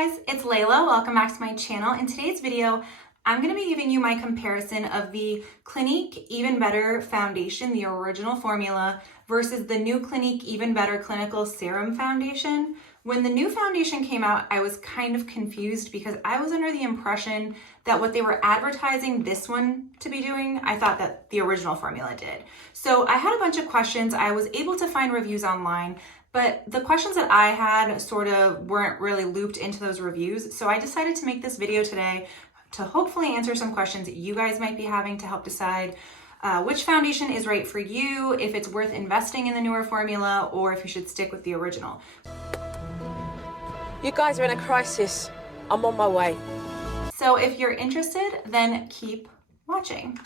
guys, it's Laila. Welcome back to my channel. In today's video, I'm going to be giving you my comparison of the Clinique Even Better Foundation, the original formula, versus the new Clinique Even Better Clinical Serum Foundation. When the new foundation came out, I was kind of confused because I was under the impression that what they were advertising this one to be doing, I thought that the original formula did. So I had a bunch of questions. I was able to find reviews online, but the questions that I had sort of weren't really looped into those reviews. So I decided to make this video today to hopefully answer some questions that you guys might be having to help decide which foundation is right for you, if it's worth investing in the newer formula, or if you should stick with the original. You guys are in a crisis. I'm on my way. So if you're interested, then keep watching.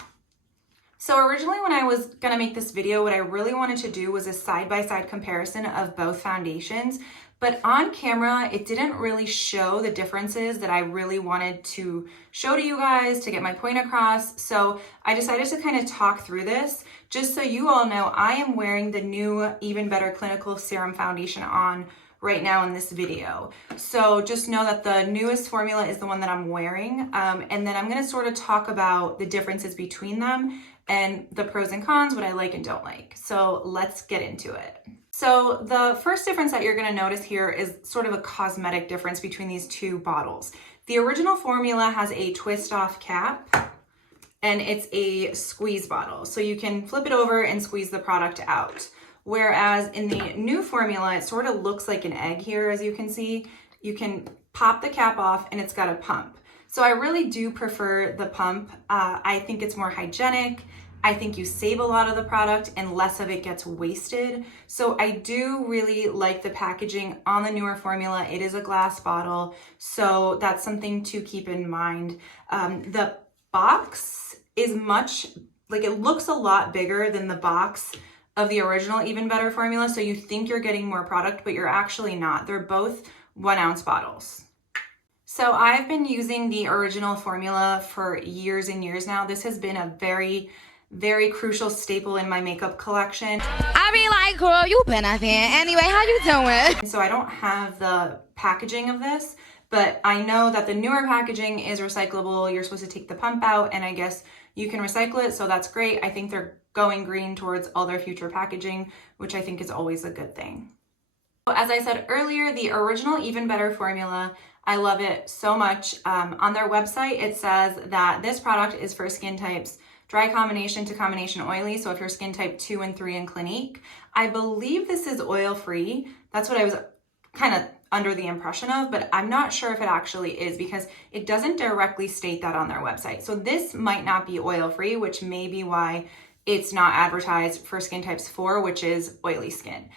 So originally when I was gonna make this video, what I really wanted to do was a side-by-side comparison of both foundations, but on camera, it didn't really show the differences that I really wanted to show to you guys to get my point across. So I decided to kind of talk through this. Just so you all know, I am wearing the new Even Better Clinical Serum Foundation on right now in this video. So just know that the newest formula is the one that I'm wearing. And then I'm gonna sort of talk about the differences between them and the pros and cons, what I like and don't like. So let's get into it. So the first difference that you're gonna notice here is sort of a cosmetic difference between these two bottles. The original formula has a twist off cap and it's a squeeze bottle. So you can flip it over and squeeze the product out. Whereas in the new formula, it sort of looks like an egg here, as you can see. You can pop the cap off and it's got a pump. So I really do prefer the pump. I think it's more hygienic. I think you save a lot of the product and less of it gets wasted. So I do really like the packaging on the newer formula. It is a glass bottle, so that's something to keep in mind. The box is it looks a lot bigger than the box of the original Even Better formula, so you think you're getting more product, but you're actually not. They're both 1 ounce bottles. So I've been using the original formula for years and years now. This has been a very, very crucial staple in my makeup collection. I be like, girl, you been out there. Anyway, how you doing? So I don't have the packaging of this, but I know that the newer packaging is recyclable. You're supposed to take the pump out and I guess you can recycle it, so that's great. I think they're going green towards all their future packaging, which I think is always a good thing. As I said earlier, the original Even Better formula, I love it so much. On their website, it says that this product is for skin types dry combination to combination oily. So if you're skin type 2 and 3 in Clinique, I believe this is oil-free. That's what I was kind of under the impression of, but I'm not sure if it actually is because it doesn't directly state that on their website. So this might not be oil-free, which may be why it's not advertised for skin types 4, which is oily skin.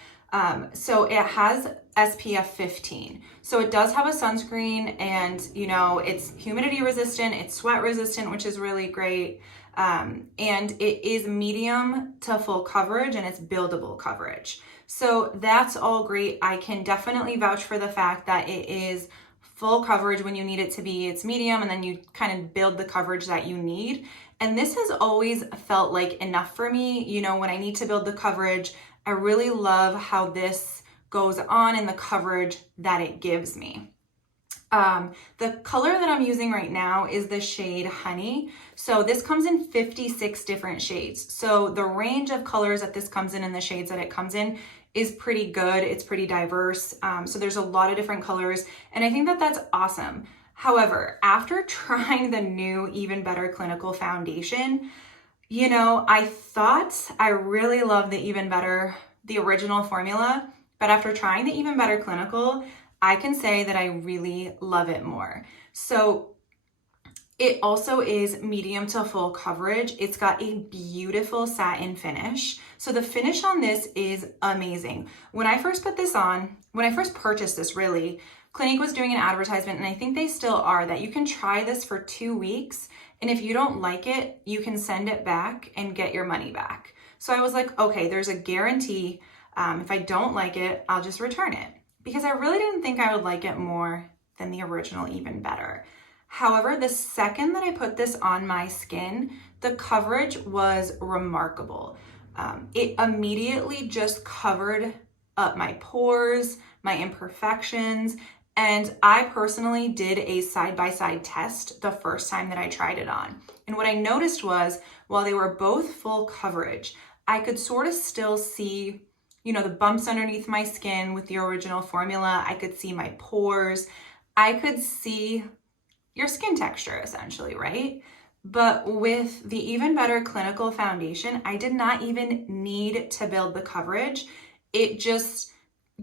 So it has SPF 15. So it does have a sunscreen and, it's humidity resistant, it's sweat resistant, which is really great. And it is medium to full coverage and it's buildable coverage. So that's all great. I can definitely vouch for the fact that it is full coverage when you need it to be. It's medium and then you kind of build the coverage that you need. And this has always felt like enough for me. When I need to build the coverage, I really love how this goes on in the coverage that it gives me. The color that I'm using right now is the shade Honey. So this comes in 56 different shades. So the range of colors that this comes in the shades that it comes in is pretty good. It's pretty diverse. So there's a lot of different colors and I think that that's awesome. However, after trying the new Even Better Clinical Foundation, I thought I really loved the Even Better, the original formula, but after trying the Even Better Clinical, I can say that I really love it more. So it also is medium to full coverage. It's got a beautiful satin finish. So the finish on this is amazing. When I first purchased this really, Clinique was doing an advertisement, and I think they still are, that you can try this for 2 weeks. And if you don't like it, you can send it back and get your money back. So I was like, okay, there's a guarantee. If I don't like it, I'll just return it. Because I really didn't think I would like it more than the original Even Better. However, the second that I put this on my skin, the coverage was remarkable. It immediately just covered up my pores, my imperfections, And I personally did a side-by-side test the first time that I tried it on. And what I noticed was, while they were both full coverage, I could sort of still see, you know, the bumps underneath my skin with the original formula. I could see my pores. I could see your skin texture essentially, right? But with the Even Better Clinical Foundation, I did not even need to build the coverage. It just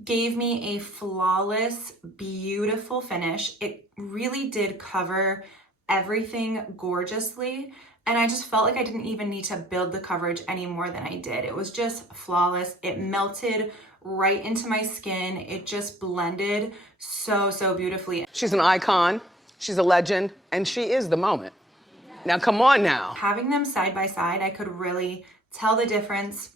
gave me a flawless, beautiful finish. It really did cover everything gorgeously. And I just felt like I didn't even need to build the coverage any more than I did. It was just flawless. It melted right into my skin. It just blended so, so beautifully. She's an icon, she's a legend, and she is the moment. Now, come on now. Having them side by side, I could really tell the difference.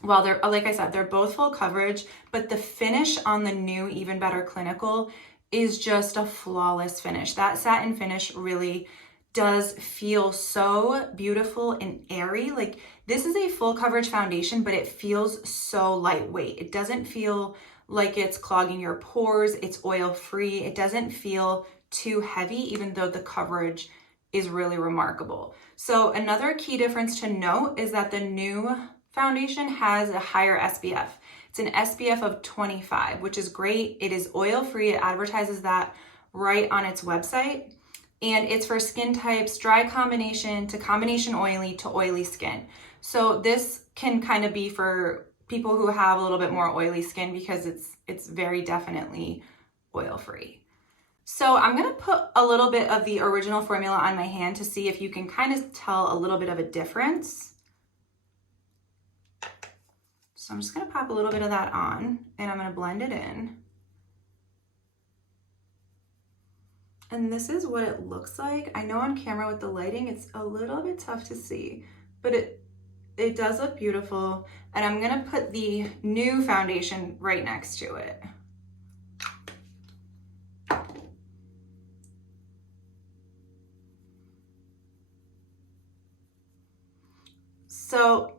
While they're, like I said, they're both full coverage, but the finish on the new Even Better Clinical is just a flawless finish. That satin finish really does feel so beautiful and airy. Like, this is a full coverage foundation, but it feels so lightweight. It doesn't feel like it's clogging your pores. It's oil-free. It doesn't feel too heavy, even though the coverage is really remarkable. So another key difference to note is that the new foundation has a higher SPF. It's an SPF of 25, which is great. It is oil-free. It advertises that right on its website. And it's for skin types, dry combination to combination oily to oily skin. So this can kind of be for people who have a little bit more oily skin because it's very definitely oil-free. So I'm gonna put a little bit of the original formula on my hand to see if you can kind of tell a little bit of a difference. So I'm just gonna pop a little bit of that on and I'm gonna blend it in. And this is what it looks like. I know on camera with the lighting, it's a little bit tough to see, but it does look beautiful. And I'm gonna put the new foundation right next to it. So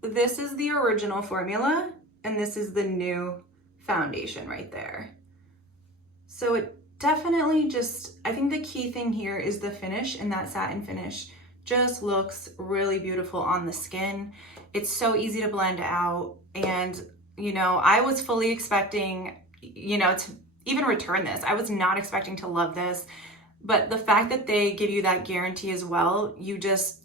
this is the original formula and this is the new foundation right there. So it definitely just, I think the key thing here is the finish, and that satin finish just looks really beautiful on the skin. It's so easy to blend out. And, you know, I was fully expecting, you know, to even return this. I was not expecting to love this. But the fact that they give you that guarantee as well,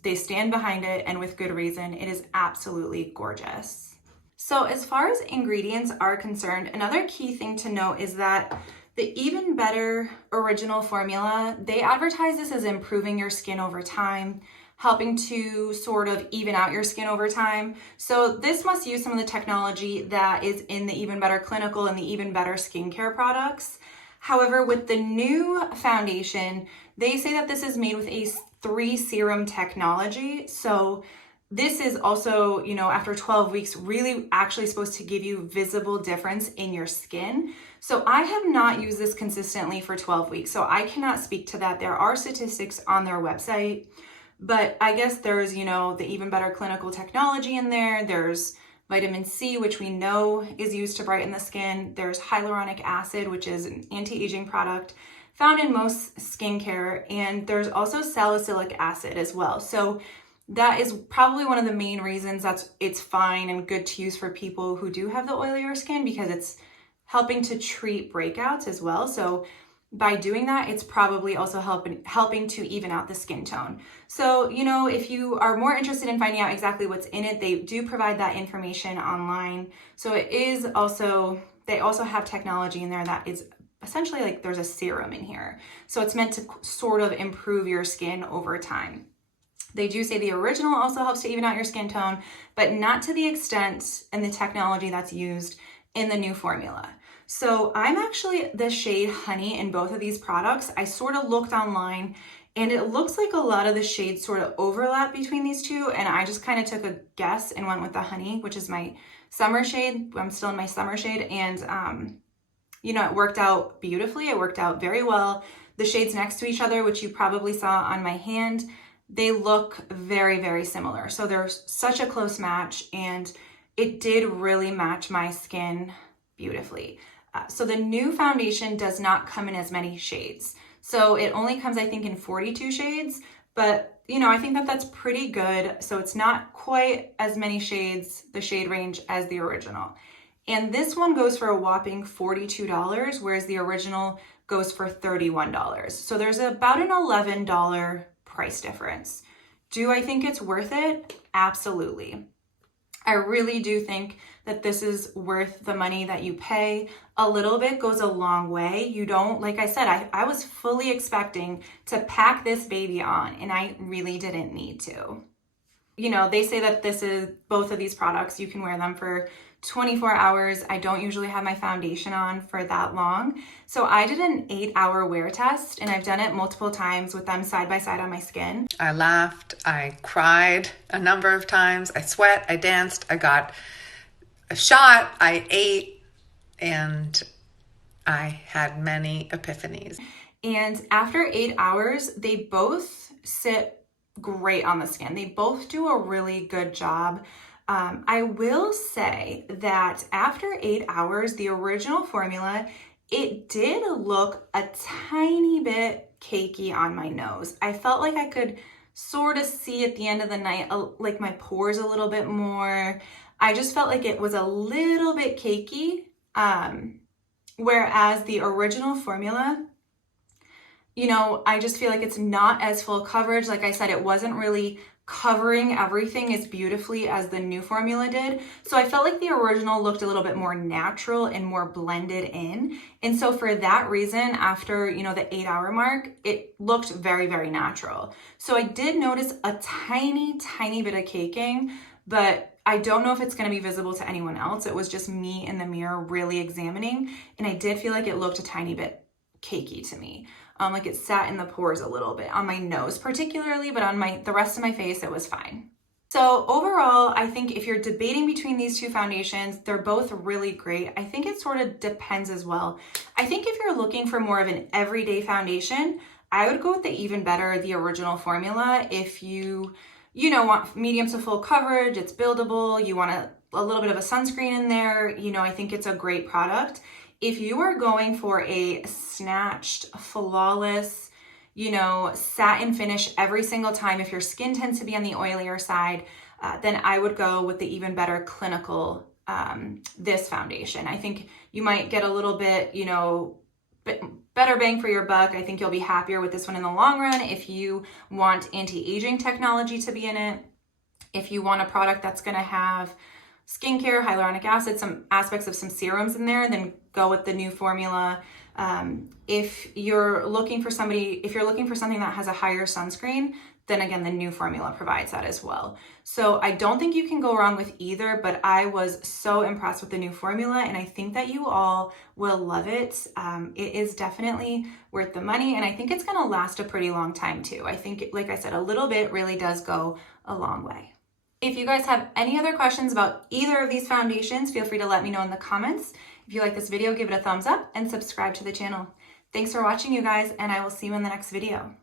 they stand behind it, and with good reason. It is absolutely gorgeous. So as far as ingredients are concerned, another key thing to note is that the Even Better original formula, they advertise this as improving your skin over time, helping to sort of even out your skin over time. So this must use some of the technology that is in the Even Better Clinical and the Even Better skincare products. However, with the new foundation, they say that this is made with a 3 serum technology. So this is also, you know, after 12 weeks, really actually supposed to give you visible difference in your skin. So I have not used this consistently for 12 weeks, so I cannot speak to that. There are statistics on their website, but I guess there's, you know, the Even Better Clinical technology in there. There's vitamin C, which we know is used to brighten the skin. There's hyaluronic acid, which is an anti-aging product found in most skincare. And there's also salicylic acid as well. So that is probably one of the main reasons it's fine and good to use for people who do have the oilier skin, because it's helping to treat breakouts as well. So by doing that, it's probably also helping to even out the skin tone. So, you know, if you are more interested in finding out exactly what's in it, they do provide that information online. So it is also, they also have technology in there that is essentially like there's a serum in here. So it's meant to sort of improve your skin over time. They do say the original also helps to even out your skin tone, but not to the extent and the technology that's used in the new formula. So I'm actually the shade Honey in both of these products. I sort of looked online and it looks like a lot of the shades sort of overlap between these two. And I just kind of took a guess and went with the Honey, which is my summer shade. I'm still in my summer shade. And, you know, it worked out beautifully. It worked out very well. The shades next to each other, which you probably saw on my hand, they look very, very similar. So they're such a close match, and it did really match my skin beautifully. So the new foundation does not come in as many shades. So it only comes, I think, in 42 shades, but I think that that's pretty good. So it's not quite as many shades, the shade range, as the original. And this one goes for a whopping $42, whereas the original goes for $31. So there's about an $11 price difference. Do I think it's worth it? Absolutely. I really do think that this is worth the money that you pay. A little bit goes a long way. You don't, like I said, I was fully expecting to pack this baby on, and I really didn't need to. They say that both of these products, you can wear them for 24 hours. I don't usually have my foundation on for that long. So I did an 8-hour wear test, and I've done it multiple times with them side by side on my skin. I laughed, I cried a number of times, I sweat, I danced, I got a shot, I ate, and I had many epiphanies. And after 8 hours, they both sit great on the skin. They both do a really good job. I will say that after 8 hours, the original formula, it did look a tiny bit cakey on my nose. I felt like I could sort of see at the end of the night, like my pores a little bit more. I just felt like it was a little bit cakey. Whereas the original formula, I just feel like it's not as full coverage. Like I said, it wasn't really covering everything as beautifully as the new formula did. So I felt like the original looked a little bit more natural and more blended in. And so for that reason, after, the 8-hour mark, it looked very, very natural. So I did notice a tiny, tiny bit of caking, but I don't know if it's going to be visible to anyone else. It was just me in the mirror really examining, and I did feel like it looked a tiny bit cakey to me. Like it sat in the pores a little bit on my nose particularly, but on the rest of my face, it was fine. So overall, I think if you're debating between these two foundations, they're both really great. I think it sort of depends as well. I think if you're looking for more of an everyday foundation, I would go with the Even Better, the original formula. If you want medium to full coverage, it's buildable, you want a little bit of a sunscreen in there, I think it's a great product. If you are going for a snatched, flawless, satin finish every single time, if your skin tends to be on the oilier side, then I would go with the Even Better Clinical, this foundation. I think you might get a little bit, better bang for your buck. I think you'll be happier with this one in the long run. If you want anti-aging technology to be in it, if you want a product that's going to have skincare, hyaluronic acid, some aspects of some serums in there, then go with the new formula. If you're looking for something that has a higher sunscreen, then again, the new formula provides that as well. So I don't think you can go wrong with either, but I was so impressed with the new formula, and I think that you all will love it. It is definitely worth the money, and I think it's gonna last a pretty long time too. I think, like I said, a little bit really does go a long way. If you guys have any other questions about either of these foundations, feel free to let me know in the comments. If you like this video, give it a thumbs up and subscribe to the channel. Thanks for watching, you guys, and I will see you in the next video.